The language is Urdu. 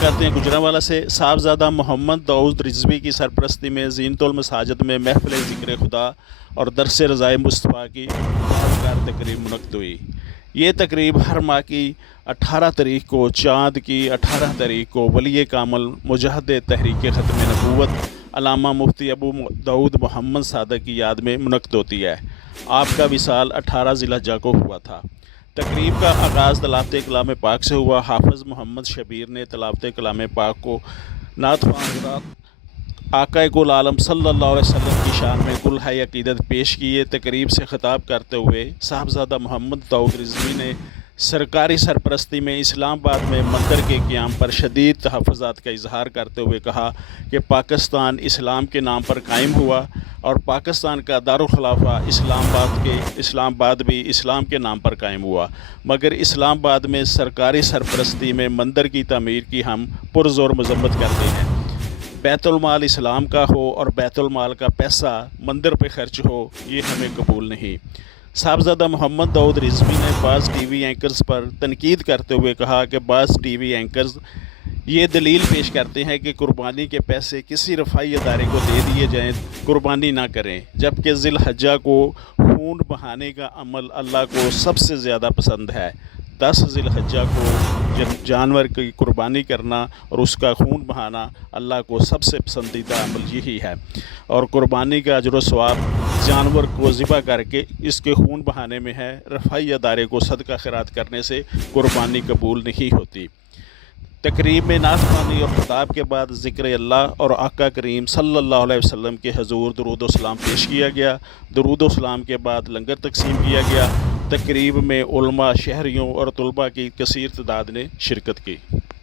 کرتے ہیں گجرانوالہ سے۔ صاحبزادہ محمد داؤد رضوی کی سرپرستی میں زینت المساجد میں محفل ذکر خدا اور درس رضائے مصطفیٰ کی یادگار تقریب منعقد ہوئی۔ یہ تقریب ہر ماہ کی 18 تاریخ کو، چاند کی 18 تاریخ کو ولی کامل مجاہد تحریک ختم نبوت علامہ مفتی ابو داؤد محمد صادق کی یاد میں منعقد ہوتی ہے۔ آپ کا وصال 18 ذی الحجہ کو ہوا تھا۔ تقریب کا آغاز تلاوت کلام پاک سے ہوا۔ حافظ محمد شبیر نے تلاوت کلام پاک کو نعت خواں حضرات آقا کل عالم صلی اللہ علیہ وسلم کی شان میں کلہائے عقیدت پیش کیے۔ تقریب سے خطاب کرتے ہوئے صاحبزادہ محمد داؤد رضوی نے سرکاری سرپرستی میں اسلام آباد میں مندر کے قیام پر شدید تحفظات کا اظہار کرتے ہوئے کہا کہ پاکستان اسلام کے نام پر قائم ہوا اور پاکستان کا دارالخلافہ اسلام آباد بھی اسلام کے نام پر قائم ہوا، مگر اسلام آباد میں سرکاری سرپرستی میں مندر کی تعمیر کی ہم پرزور مذمت کرتے ہیں۔ بیت المال اسلام کا ہو اور بیت المال کا پیسہ مندر پہ خرچ ہو، یہ ہمیں قبول نہیں۔ صاحبزادہ محمد داؤد رضوی نے بعض ٹی وی اینکرز پر تنقید کرتے ہوئے کہا کہ بعض ٹی وی اینکرز یہ دلیل پیش کرتے ہیں کہ قربانی کے پیسے کسی رفاہی ادارے کو دے دیے جائیں، قربانی نہ کریں، جبکہ ذی الحجہ کو خون بہانے کا عمل اللہ کو سب سے زیادہ پسند ہے۔ 10 ذی الحجہ کو جانور کی قربانی کرنا اور اس کا خون بہانا اللہ کو سب سے پسندیدہ عمل یہی ہے، اور قربانی کا اجر و ثواب جانور کو ذبح کر کے اس کے خون بہانے میں ہے۔ رفاہی ادارے کو صدقہ خیرات کرنے سے قربانی قبول نہیں ہوتی۔ تقریب میں نعت خوانی اور خطاب کے بعد ذکر اللہ اور آقا کریم صلی اللہ علیہ وسلم کے حضور درود و سلام پیش کیا گیا۔ درود و سلام کے بعد لنگر تقسیم کیا گیا۔ تقریب میں علماء، شہریوں اور طلباء کی کثیر تعداد نے شرکت کی۔